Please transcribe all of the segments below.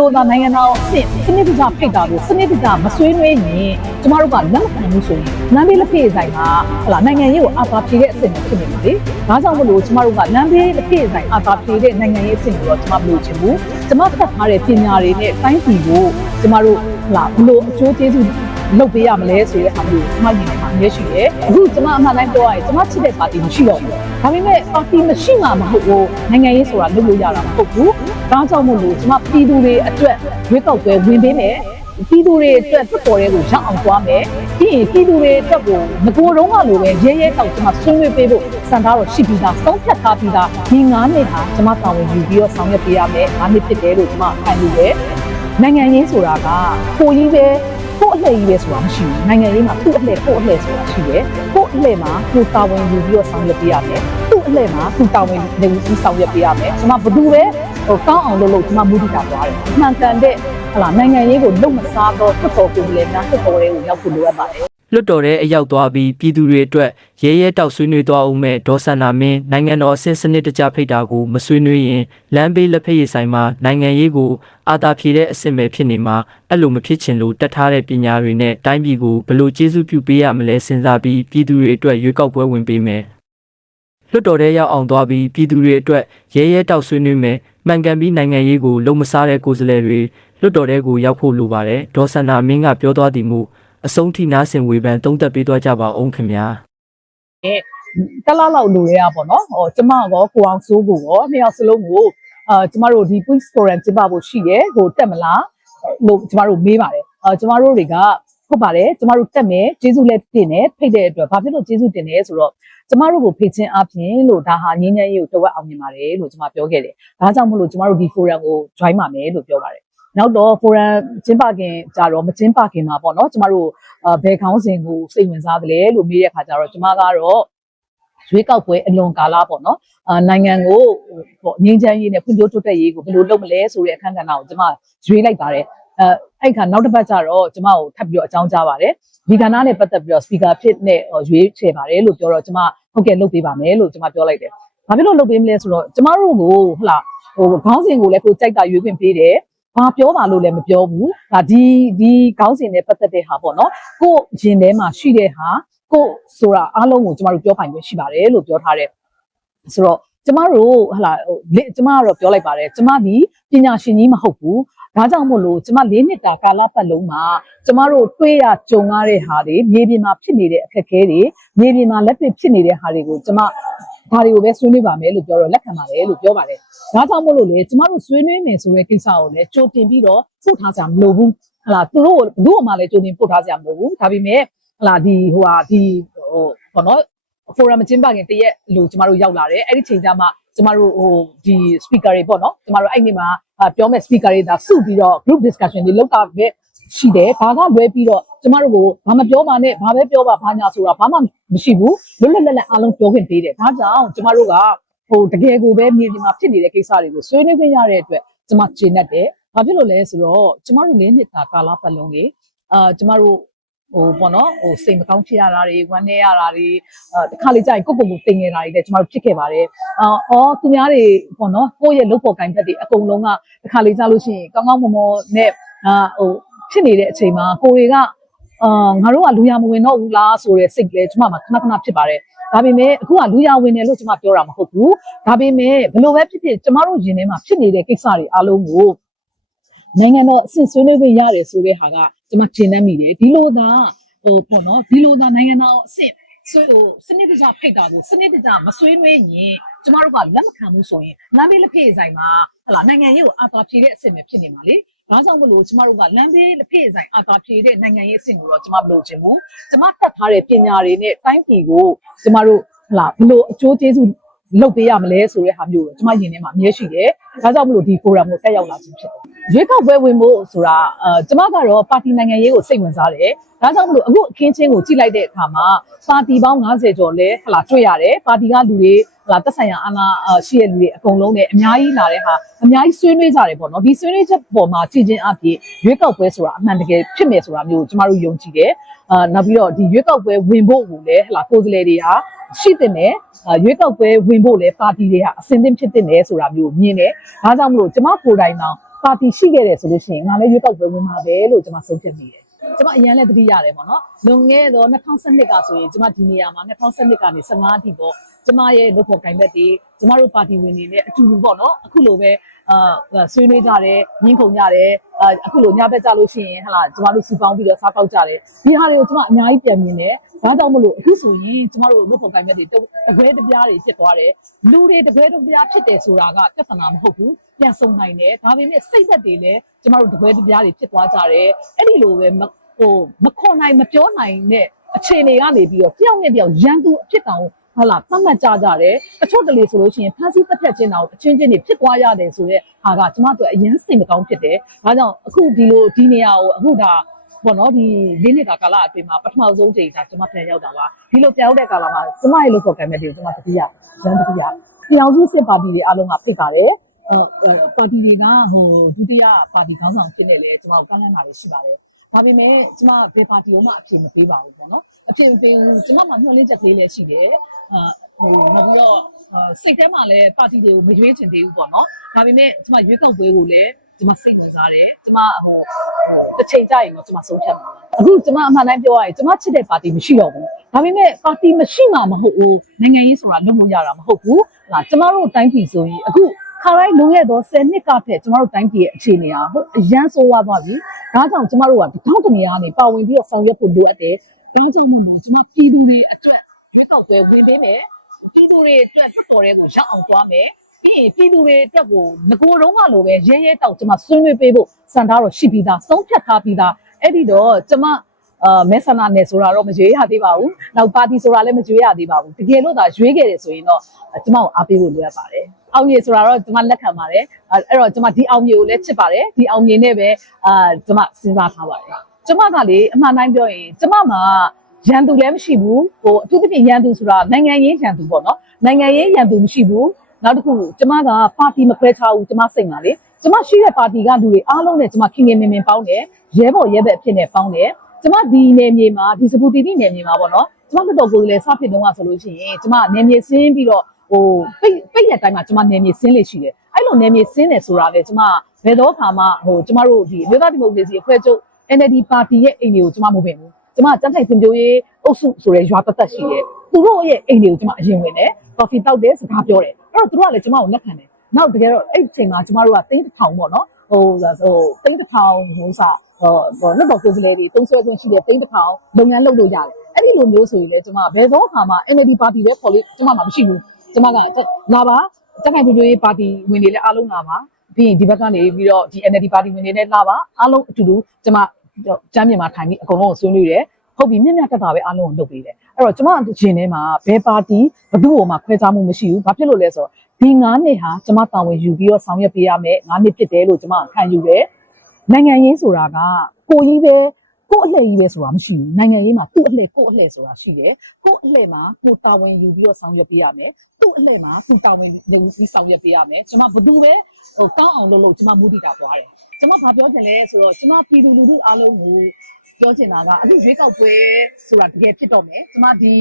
လိုသာနိုင်ငံတော်အဆင့်စနစ်တကျဖိတ်တာကိုစနစ်တကျမဆွေးနွေးရင်ကျမတို့ကလက်မခံဘူးဆိုရင်လမ်းဘေးလက်ဖေးဆိုင်ကဟလာနိုင်ငံရေးကိုအာသာဖြေတဲ့အဆင့်ဖြစ်နေမှာလေဒါကြောင့်မလို့ကျမတို့ကလမ်းဘေးလက်ဖေးဆိုင်အာသာဖြေတဲ့နိုင်ငံရေးအဆင့်ကိုတော့ကျမမလို့ချင်ဘူးကျမဖတ်ထားတဲ့ပညာတွေနဲ့တိုင်းပြည်ကိုကျမတို့ဟလာဘလို့အကျိုးကျေးဇူး လုပ်ပေးရမလဲဆိုတဲ့အားမျိုးကျမညီနေမှာအမြဲရှိတယ်အခုကျမအမှန်တိုင်းပြောရရင်ကျမချစ်တဲ့ပါတီမရှိတော့ဘူးဒါပေမဲ့ပါတီမရှိမှမဟုတ်ဘူးနိုင်ငံရေးဆိုတာလုပ်လို့ရတာမဟုတ်ဘူးဒါကြောင့်မို့လို့ကျမပြည်သူတွေအတွက်ရွေးကောက်ပွဲဝင်ပေးမယ်ပြည်သူတွေအတွက်တက်ပေါ်တဲ့ကိုရအောင်သွားမယ်ပြီးရင်ပြည်သူတွေအတွက်ကိုငကိုယ်တော့ကလိုပဲရဲရဲတောက်ကျမဆွေးနွေးပေးဖို့စံသားတော့ရှိပြီးသားစောင့်ဖြတ်ထားပြီးသားဒီ9နှစ်ဟာကျမတာဝန်ယူပြီးတော့ဆောင်ရွက်ပေးရမယ်9နှစ်ဖြစ်တယ်လို့ကျမခံယူတယ်နိုင်ငံရေးဆိုတာကကိုကြီးပဲ ကို့အလှည့်ကြီးပဲဆိုတာမရှိဘူးနိုင်ငံရေးမှာသူ့အလှည့်ကို့အလှည့်ဆိုတာရှိတယ်ကို့အလှည့်မှာကိုတာဝန်ယူပြီးတော့ဆောင်ရွက်ပေးရမယ်သူ့အလှည့်မှာသူတာဝန်ယူပြီးဆောင်ရွက်ပေးရမယ်ကျွန်မဘယ်သူပဲဟိုကောင်းအောင်လုပ်လို့ကျွန်မမူတည်တာသွားတယ်အမှန်ကန်တဲ့ဟလာနိုင်ငံရေးကိုလုံမစားတော့ထွက်တော်ကိုယ်လည်းများထွက်တော်တွေကိုရောက်ဖို့လိုအပ်ပါတယ် လွတ်တော်တဲ့အရောက်သွားပြီးပြည်သူတွေအတွက်ရဲရဲတောက်ဆွေးနွေးသွားအောင်မဲ့ဒေါ်ဆန္နာမင်းနိုင်ငံတော်အဆင့်စနစ်တကျဖိတ်တာကိုမဆွေးနွေးရင်လမ်းဘေးလက်ဖက်ရည်ဆိုင်မှာနိုင်ငံရေးကိုအာသာဖြေတဲ့အဆင့်ပဲဖြစ်နေမှာအဲ့လိုမဖြစ်ချင်လို့တတ်ထားတဲ့ပညာတွေနဲ့တိုင်းပြည်ကိုဘယ်လိုကျေးဇူးပြုပေးရမလဲစဉ်းစားပြီးပြည်သူတွေအတွက်ရွေးကောက်ပွဲဝင်ပေးမယ်လွတ်တော်တဲ့ရောက်အောင်သွားပြီးပြည်သူတွေအတွက်ရဲရဲတောက်ဆွေးနွေးမယ်မှန်ကန်ပြီးနိုင်ငံရေးကိုလုံမစားတဲ့ကိုယ်စားလှယ်တွေလွတ်တော်တဲ့ကိုရောက်ဖို့လိုပါတယ်ဒေါ်ဆန္နာမင်းကပြောသွားသည်မူ အဆုံးထိနားဆင်ဝေဖန်သုံးသပ်ပေးသွားကြပါအောင်ခင်ဗျာတလားလောက်လိုရဲอ่ะပေါ့နော်ဟောကျမကောကိုအောင်စိုးကိုရောနှစ်ယောက်စလုံးကိုအာကျမတို့ဒီ Quiz Forum ကျင်းပဖို့ရှိတယ်ကိုတက်မလားလို့ကျမတို့မေးပါတယ်အာကျမတို့တွေကဟုတ်ပါတယ်ကျမတို့တက်မယ်ကျေးဇူးလက်တင်တယ်ဖိတ်တဲ့အတွက်ဘာဖြစ်လို့ကျေးဇူးတင်လဲဆိုတော့ကျမတို့ကိုဖိတ်ခြင်းအပြင်လို့ဒါဟာငင်းငယ်ရေးကိုတဝက်အောင်မြင်ပါတယ်လို့ကျမပြောခဲ့တယ်ဒါကြောင့်မို့လို့ကျမတို့ဒီ forum ကို join ပါမယ်လို့ပြောပါတယ် နောက်တော့ forum ကျင်းပခင်ကြတော့မကျင်းပခင်မှာပေါ့နော်ကျမတို့အာဘယ်ခေါင်းစဉ်ကိုစိတ်ဝင်စားသလဲလို့မေးတဲ့အခါကျတော့ကျမကတော့ရွေးကောက်ပွဲအလွန်ကာလပေါ့နော်အာနိုင်ငံကိုပေါ့ငင်းချမ်းရေးနဲ့ဖွံ့ဖြိုးတိုးတက်ရေးကိုဘယ်လိုလုပ်မလဲဆိုတဲ့အခန်းကဏ္ဍကိုကျွန်မရွေးလိုက်ပါတယ်အဲအဲ့ခါနောက်တစ်ပတ်ကျတော့ကျွန်မကိုထပ်ပြီးတော့အကြောင်းကြားပါတယ်ဒီကဏ္ဍနဲ့ပတ်သက်ပြီးတော့ speaker ဖြစ်နဲ့ရွေးချယ်ပါတယ်လို့ပြောတော့ကျွန်မဟုတ်ကဲ့လုပ်ပေးပါမယ်လို့ကျွန်မပြောလိုက်တယ်ဘာဖြစ်လို့လုပ်ပေးမလဲဆိုတော့ကျွန်မတို့ကိုဟလာဟိုခေါင်းစဉ်ကိုလည်းကိုကြိုက်တာရွေးခွင့်ပေးတယ် ဘာပြောပါလို့လည်းမပြောဘူးဒါဒီဒီခေါင်းစဉ်နဲ့ပတ်သက်တဲ့ဟာပေါ့နော်ကို့ရင်ထဲမှာရှိတဲ့ဟာကို့ဆိုတာအားလုံးကိုကျမတို့ပြောပိုင်ခွင့်ရှိပါတယ်လို့ပြောထားတယ်ဆိုတော့ကျမတို့ဟလာဟိုလေကျမကတော့ပြောလိုက်ပါတယ်ကျမဒီပညာရှင်ကြီးမဟုတ်ဘူးဒါကြောင့်မို့လို့ကျမ၄နှစ်တာကာလပတ်လုံးမှာကျမတို့တွေးရကြုံရတဲ့ဟာတွေမြေပြင်မှာဖြစ်နေတဲ့အခက်အခဲတွေမြေပြင်မှာလက်တွေ့ဖြစ်နေတဲ့ဟာတွေကိုကျမ ဒါတွေကိုပဲဆွေးနွေးပါမယ်လို့ပြောတော့လက်ခံပါတယ်လို့ပြောပါတယ်။ဒါကြောင့်မို့လို့လေကျမတို့ဆွေးနွေးမယ်ဆိုတဲ့ကိစ္စကိုလည်းကြိုတင်ပြီးတော့ပို့ထားကြမလို့ဘူး။ဟလာသူတို့ဘု့အမှလည်းကြိုတင်ပို့ထားကြမလို့ဘူး။ဒါပေမဲ့ဟလာဒီဟိုဟာဒီဟိုဘောနော် forum မကျင်းပခင်တရက်လို့ကျမတို့ရောက်လာတယ်အဲ့ဒီချိန်ကျမှကျမတို့ဟိုဒီ speaker တွေပေါ့နော်ကျမတို့အဲ့ဒီမှာပြောမဲ့ speaker တွေဒါစုပြီးတော့ group discussion တွေလုပ်တာပဲ ရှိတယ်ဘာကလွဲပြီးတော့ကျမတို့ကိုဘာမပြောပါနဲ့ဘာပဲပြောပါဘာညာဆိုတာဘာမှမရှိဘူးလွတ်လပ်လပ်လပ်အားလုံးပြောခွင့်ပေးတယ်ဒါကြောင့်ကျမတို့ကဟိုတကယ်ကိုပဲမြေပြင်မှာဖြစ်နေတဲ့ကိစ္စတွေကိုဆွေးနွေးခွင့်ရတဲ့အတွက်ကျမကျေနပ်တယ်ဘာဖြစ်လို့လဲဆိုတော့ကျမတို့လေးနှစ်တာကာလပတ်လုံးလေအာကျမတို့ဟိုပေါ့နော်ဟိုစိတ်မကောင်းဖြစ်ရတာတွေဝမ်းနည်းရတာတွေအဲတခါလေကြာရင်ကိုယ့်ကိုယ်ကိုတင်နေတာတွေလည်းကျွန်တော်တို့ဖြစ်ခဲ့ပါတယ်အော်အော်သူများတွေပေါ့နော်ကိုယ့်ရဲ့လုပ်ပေါ်ကိုင်ဖက်တွေအကုန်လုံးကတခါလေကြာလို့ရှိရင်ကောင်းကောင်းမွန်မွန်နဲ့အာဟို ဖြစ်နေတဲ့အချိန်မှာကိုယ်တွေကအာငါတို့ကလူရမဝင်တော့ဘူးလားဆိုတဲ့စိတ်လည်းကျွန်မမှာခဏခဏဖြစ်ပါတယ်ဒါပေမဲ့အခုကလူရဝင်တယ်လို့ကျွန်မပြောတာမဟုတ်ဘူးဒါပေမဲ့ဘယ်လိုပဲဖြစ်ဖြစ်ကျွန်တော်တို့ယင်ထဲမှာဖြစ်နေတဲ့ကိစ္စတွေအားလုံးကိုနိုင်ငံတော်အဆင့်ဆွေးနွေးခွင့်ရတယ်ဆိုတဲ့ဟာကကျွန်မရှင်းနေမိတယ်ဒီလိုသာဟိုပေါ့နော်ဒီလိုသာနိုင်ငံတော်အဆင့်ဆွေးဟိုစနစ်တကျဖိတ်တာကိုစနစ်တကျမဆွေးနွေးရင်ကျမတို့ကလက်မခံဘူးဆိုရင်လမ်းဘေးလက်ဖေးဆိုင်မှာဟလာနိုင်ငံရေးကိုအာသာဖြေတဲ့အဆင့်ပဲဖြစ်နေမှာလေ ဒါကြောင့်မလို့ကျမတို့ကလမ်းဘေးလက်ဖေးဆိုင်အာသာဖြေတဲ့နိုင်ငံရေးအဆင့်ကိုတော့ကျမမလုပ်ချင်ဘူးကျမတတ်ထားတဲ့ပညာတွေနဲ့တိုင်းပြည်ကိုကျမတို့ဟလာဘလို့အကျိုးကျေးဇူးလုပ်ပေးရမလဲဆိုတဲ့ဟာမျိုးကိုကျမယင်ထဲမှာအမြဲရှိတယ်ဒါကြောင့်မလို့ဒီ forum ကိုတက်ရောက်လာခြင်းဖြစ်တယ်ရွေးကောက်ပွဲဝင်ဖို့ဆိုတာအဲကျမကတော့ပါတီနိုင်ငံရေးကိုစိတ်ဝင်စားတယ်ဒါကြောင့်မလို့အခုအခင်းချင်းကိုကြည့်လိုက်တဲ့အခါမှာပါတီပေါင်း90ကျော်လဲဟလာတွေ့ရတယ်ပါတီကလူတွေ ဟလာတက်ဆိုင်ရာအာဏာရှိတဲ့လူတွေအကုန်လုံးနဲ့အများကြီးလာတဲ့ဟာအများကြီးဆွေးနွေးကြတယ်ပေါ့နော်ဒီဆွေးနွေးချက်ပေါ်မှာကြည်ချင်းအဖြစ်ရွေးကောက်ပွဲဆိုတာအမှန်တကယ်ဖြစ်မယ်ဆိုတာမျိုးကိုကျမတို့ယုံကြည်တယ်အာနောက်ပြီးတော့ဒီရွေးကောက်ပွဲဝင်ဖို့ကိုလည်းဟလာကိုယ်စားလှယ်တွေဟာရှိတဲ့နဲ့ရွေးကောက်ပွဲဝင်ဖို့လည်းပါတီတွေဟာအစင်းသင့်ဖြစ်တဲ့နဲ့ဆိုတာမျိုးမြင်တယ်ဒါကြောင့်မလို့ကျမကိုယ်တိုင်တော့ပါတီရှိခဲ့တယ်ဆိုလို့ရှိရင်ငါလည်းရွေးကောက်ပွဲဝင်မှာပဲလို့ကျွန်မဆုံးဖြတ်မိတယ် ကျွန်မအရင်လည်းသတိရတယ်ပေါ့နော်လွန်ခဲ့တော့2012ကဆိုရင်ကျွန်မဒီနေရာမှာ2012ကနေ15အထိပေါ့ကျွန်မရဲ့လုပ်ဖို့ကင်ဘက်တွေကျွန်မတို့ပါတီဝင်တွေနဲ့အတူတူပေါ့နော်အခုလိုပဲအာဆွေးနွေးကြတယ်ညှင်းခုန်ကြတယ်အာအခုလိုညဘက်ကြလို့ရှိရင်ဟလာကျွန်မတို့စူပေါင်းပြီးတော့စားကောက်ကြတယ်ဒီဟာတွေကိုကျွန်မအများကြီးပြန်မြင်တယ်ဒါကြောင့်မလို့အခုဆိုရင်ကျွန်မတို့လုပ်ဖို့ကင်ဘက်တွေတကွဲတပြားတွေဖြစ်သွားတယ်လူတွေတကွဲတပြားဖြစ်တယ်ဆိုတာကပြဿနာမဟုတ်ဘူးပြန်ဆုံနိုင်တယ်ဒါပေမဲ့စိတ်သက်တွေလည်းကျွန်တော်တို့တပွဲတပြားတွေဖြစ်သွားကြတယ်အဲ့ဒီလိုပဲမ ဟိုမခွန်နိုင်မပြောနိုင်တဲ့အခြေအနေကနေပြီးတော့တယောက်နဲ့တယောက်ရန်သူအဖြစ်တောင်ဟုတ်လားသတ်မှတ်ကြကြတယ်အချို့တလေဆိုလို့ရှိရင်ဖန်စီပတ်သက်ခြင်းတောင်အချင်းချင်းတွေဖြစ်သွားရတယ်ဆိုတော့ဟာကကျွန်မတို့အရင်စိတ်မကောင်းဖြစ်တယ်ဒါကြောင့်အခုဒီလိုဒီနေရာကိုအခုဒါပေါ့နော်ဒီလေးနှစ်တာကာလအတွင်းမှာပထမဆုံးချိန်ဒါကျွန်မပြန်ရောက်တာပါဒီလိုပြန်ရောက်တဲ့ကာလမှာကျွန်မရဲ့လို့ခေါ်ကံမဲ့တွေကိုကျွန်မတတိယဇန်တတိယပြောင်စုစစ်ပါတီတွေအားလုံးကဖိတ်ပါတယ်ပါတီတွေကဟိုဒုတိယပါတီခေါင်းဆောင်ဖြစ်နေလဲကျွန်တော်ကန့်လန့်တာတွေရှိပါတယ်။ ဒါပေမဲ့ကျွန်မဘယ်ပါတီမှအဖြစ်မပေးပါဘူးပေါ့နော်။အဖြစ်မပေးဘူးကျွန်မမှညှို့လင်းချက်ကလေးလည်းရှိတယ်။အာဟိုနောက်ပြီးတော့စိတ်ထဲမှာလည်းပါတီတွေကိုမရွေးချင်သေးဘူးပေါ့နော်။ဒါပေမဲ့ကျွန်မရွေးကောက်ပွဲကိုလည်းကျွန်မစိတ်ဝင်စားတယ်။ကျွန်မတစ်ချိန်ကြာရင်တော့ကျွန်မဆုံးဖြတ်ပါအခုကျွန်မအမှန်တမ်းပြောရရင်ကျွန်မချစ်တဲ့ပါတီမရှိတော့ဘူးဒါပေမဲ့ပါတီမရှိမှမဟုတ်ဘူးနိုင်ငံရေးဆိုတာလုံးဝရတာမဟုတ်ဘူးဟာကျွန်မတို့တိုင်းပြည်ဆိုရင်အခု ခါတိုင်းလုံးရတော့10နှစ်ကထက်ကျွန်တော်တို့တိုင်းပြည်ရဲ့အခြေအနေဟာဟုတ်အရန်ဆိုးဝါးသွားပြီဒါကြောင့်ကျွန်တော်တို့ကတထောက်တနေရာကနေပါဝင်ပြီးတော့ဆောင်ရွက်ဖို့လိုအပ်တယ်ဒါကြောင့်မို့လို့ကျွန်မပြည်သူတွေအတွက်ရွေးကောက်ပွဲဝင်ပေးမယ်ပြည်သူတွေအတွက်ဖတ်တော်တဲ့ကိုရောက်အောင်သွားမယ်ပြီးရင်ပြည်သူတွေအတွက်ကိုငကိုယ်တုံးကလိုပဲရဲရဲတောက်ကျွန်မဆွေးနွေးပေးဖို့စံထားတော့ရှိပြီးသားဆုံးဖြတ်ထားပြီးသားအဲ့ဒီတော့ကျွန်မအာမဲဆန္ဒနယ်ဆိုတာတော့မကြွေးရသေးပါဘူး။နောက်ပါတီဆိုတာလည်းမကြွေးရသေးပါဘူး။တကယ်လို့သာရွေးခဲ့တယ်ဆိုရင်တော့ကျွန်မကိုအားပေးဖို့လိုအပ်ပါတယ်။ အောင်မြေဆိုတာတော့ကျွန်မလက်ခံပါတယ်။အဲ့တော့ကျွန်မဒီအောင်မြေကိုလည်းချစ်ပါတယ်။ဒီအောင်မြေနဲ့ပဲအာကျွန်မစဉ်းစားထားပါတယ်။ကျွန်မကလေအမှန်တိုင်းပြောရင်ကျွန်မမှာရန်သူလည်းမရှိဘူး။ဟိုအထူးသဖြင့်ရန်သူဆိုတာနိုင်ငံရေးရန်သူပေါ့နော်။နိုင်ငံရေးရန်သူမရှိဘူး။နောက်တစ်ခုကျွန်မကပါတီမခွဲခြားဘူးကျွန်မစိတ်မှာလေ။ကျွန်မရှိတဲ့ပါတီကလူတွေအားလုံးနဲ့ကျွန်မခင်ခင်မင်မင်ပေါင်းတယ်ရဲဘော်ရဲဘက်အဖြစ်နဲ့ပေါင်းတယ်ကျွန်မဒီနယ်မြေမှာဒီစပူတီတီနယ်မြေမှာပေါ့နော်ကျွန်မတော်တော်ကိုယ်လည်းစဖြစ်တော့ဆိုလို့ရှိရင်ကျွန်မနယ်မြေဆင်းပြီးတော့ ဟိုပိတ်ပိတ်ရတိုင်းမှာကျွန်မနယ်မြေဆင်းလေရှိတယ်အဲ့လိုနယ်မြေဆင်းတယ်ဆိုတာလေကျွန်မဘယ်တော့ခါမှဟိုကျွန်မတို့ဒီမြို့သားဒီမိုကရေစီအဖွဲ့ချုပ် NLD ပါတီရဲ့အိမ်တွေကိုကျွန်မမဟုတ်ပင်ဘူးကျွန်မတန်းထိုင်ဖွံ့ဖြိုးရေးအုပ်စုဆိုတဲ့ရွာပတ်သက်ရှိတယ်သူတို့ရဲ့အိမ်တွေကိုကျွန်မအရင်ဝင်တယ်ကော်ဖီတောက်တယ်စကားပြောတယ်အဲ့တော့သူတို့ကလည်းကျွန်မကိုလက်ခံတယ်နောက်တကယ်တော့အဲ့ဒီအချိန်မှာကျမတို့ကတင်းတစ်ထောင်ပေါ့နော်ဟိုဟိုတင်းတစ်ထောင်ဟိုစားဟိုဟိုလက်ပေါ်ကိုယ်စားလှယ်တွေတုံးဆွဲခွင့်ရှိတဲ့တင်းတစ်ထောင်လုပ်ငန်းလုပ်လို့ရတယ်အဲ့ဒီလိုမျိုးဆိုရင်လည်းကျမဘယ်တော့မှ NLD ပါတီပဲခေါ်လို့ကျမမှမရှိဘူး ကျမကလာပါတက္ကသိုလ်ရေးပါတီဝင်တွေလည်းအားလုံးလာပါပြီးရင်ဒီဘက်ကနေပြီးတော့ဒီ NLD ပါတီဝင်တွေနဲ့လာပါအားလုံးအတူတူကျမကျမ်းမြန်မာထိုင်ပြီးအကုန်လုံးကိုဆွေးနွေးတယ်ဟုတ်ပြီမြင့်မြတ်တက်တာပဲအားလုံးကိုလုပ်ပေးတယ်အဲ့တော့ကျမအရင်ထဲမှာဘယ်ပါတီဘယ်သူ့ကိုမှခွဲခြားမှုမရှိဘူးဘာဖြစ်လို့လဲဆိုတော့ဒီ9နှစ်ဟာကျမတာဝန်ယူပြီးတော့ဆောင်ရွက်ပေးရမယ်9နှစ်ဖြစ်တယ်လို့ကျမခံယူတယ်နိုင်ငံရေးဆိုတာကကိုကြီးပဲ ကို့အလှည့်ကြီးပဲဆိုတာမရှိဘူးနိုင်ငံရေးမှာသူ့အလှည့်ကို့အလှည့်ဆိုတာရှိတယ်ကို့အလှည့်မှာကိုတာဝန်ယူပြီးတော့ဆောင်ရွက်ပေးရမယ်သူ့အလှည့်မှာသူတာဝန်ယူပြီးဆောင်ရွက်ပေးရမယ်ကျမဘယ်သူပဲဟိုကောင်းအောင်လုပ်လို့ကျမမူတည်တာပွားတယ်ကျမဘာပြောချင်လဲဆိုတော့ကျမပြည်သူလူထုအားလုံးကိုပြောချင်တာကအခုရွေးကောက်ပွဲဆိုတာတကယ်ဖြစ်တော့မယ်ကျမဒီ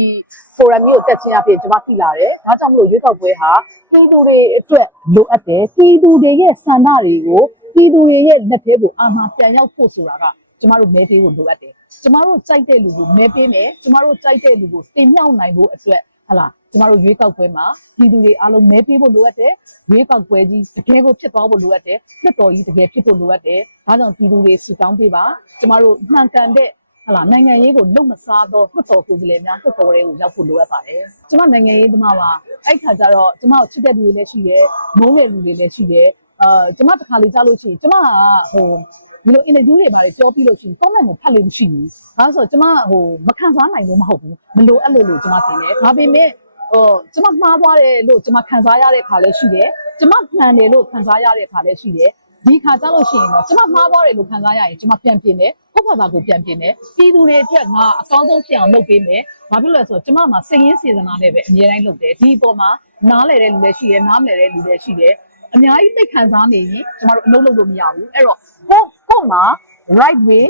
forum မျိုးတက်ချင်းအဖြစ်ကျမသိလာတယ်ဒါကြောင့်မလို့ရွေးကောက်ပွဲဟာပြည်သူတွေအတွက်လိုအပ်တယ်ပြည်သူတွေရဲ့ဆန္ဒတွေကိုပြည်သူတွေရဲ့လက်ထဲကိုအာဏာပြန်ရောက်ဖို့ဆိုတာက ကျမတို့မဲပေးဖို့လိုအပ်တယ်ကျမတို့ကြိုက်တဲ့လူကိုမဲပေးမယ်ကျမတို့ကြိုက်တဲ့လူကိုတင်မြှောက်နိုင်ဖို့အတွက်ဟလာကျမတို့ရွေးကောက်ပွဲမှာပြည်သူတွေအားလုံးမဲပေးဖို့လိုအပ်တယ်ရွေးကောက်ပွဲကြီးတကယ်ကိုဖြစ်သွားဖို့လိုအပ်တယ်ဖြစ်တော်ကြီးတကယ်ဖြစ်ဖို့လိုအပ်တယ်ဒါကြောင့်ပြည်သူတွေစုတောင်းပေးပါကျမတို့မှန်ကန်တဲ့ဟလာနိုင်ငံရေးကိုလုံမစားတော့ဖွတ်တော်ကိုယ်စားလှယ်များဖွတ်တော်တွေကိုရောက်ဖို့လိုအပ်ပါတယ်ကျမနိုင်ငံရေးသမားပါအဲ့ခါကျတော့ကျမကိုချစ်တဲ့လူတွေလည်းရှိတယ်မိုးငယ်လူတွေလည်းရှိတယ်အာကျမတစ်ခါလေးကြားလို့ရှိရင်ကျမကဟို ဒီလို interview တွေပါတယ်ပြောပြီးလို့ရှိရင်ပုံမှန်ကိုဖတ်လို့မရှိဘူးဒါဆိုကျမဟိုမခံစားနိုင်လို့မဟုတ်ဘူးမလိုအပ်လို့လို့ကျမထင်တယ်ဒါပေမဲ့ဟိုကျမမှားသွားတယ်လို့ကျမခံစားရတဲ့ခါလည်းရှိတယ်ကျမမှန်တယ်လို့ခံစားရတဲ့ခါလည်းရှိတယ်ဒီခါကြောက်လို့ရှိရင်တော့ကျမမှားသွားတယ်လို့ခံစားရရင်ကျမပြန်ပြင်တယ်ကိုယ့်ဘာသာကိုပြန်ပြင်တယ်ပြည်သူတွေအတွက်ငါအကောင်းဆုံးဖြစ်အောင်လုပ်ပေးမယ်ဘာဖြစ်လဲဆိုတော့ကျမမှာစိတ်ရင်းစေတနာနဲ့ပဲအမြဲတမ်းလုပ်တယ်ဒီအပေါ်မှာနားလည်တဲ့လူလည်းရှိတယ်နားမလည်တဲ့လူလည်းရှိတယ်အများကြီးသိခံစားနေရင်ကျမတို့အလုပ်လုပ်လို့မရဘူးအဲ့တော့ကို ကိုမှာ right way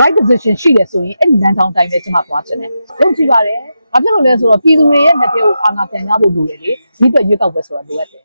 right decision ရှိတယ်ဆိုရင်အဲ့ဒီလမ်းကြောင်းတိုင်းပဲကျမသွားချင်တယ်လုပ်ကြည့်ပါတယ်ဘာဖြစ်လို့လဲဆိုတော့ပြည်သူတွေရဲ့လက်ထဲကိုအာဏာပြန်ရဖို့လိုတယ်လေဒီအတွက်ရွေးကောက်ပွဲဆိုတာလိုအပ်တယ်